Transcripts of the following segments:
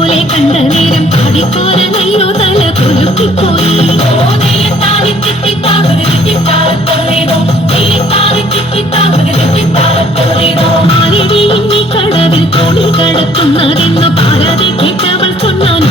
പോലെ കണ്ട നേരം അടിപ്പോര നല്ലോ തല കൊലുത്തിപ്പോയി മാലിനി കടവിൽ തോണി കടക്കുന്നതെന്നു പാരാതെ കേട്ടവൾ കൊണ്ടാൻ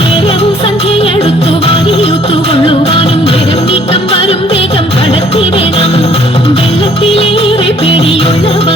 നേരവും സന്ധ്യയടുത്തു വാരിയൊത്തു കൊള്ളുവാനും നേരം നീക്കം വരും വേഗം കടത്തിടണം വെള്ളത്തിലേറെ പേടിയുള്ളവർ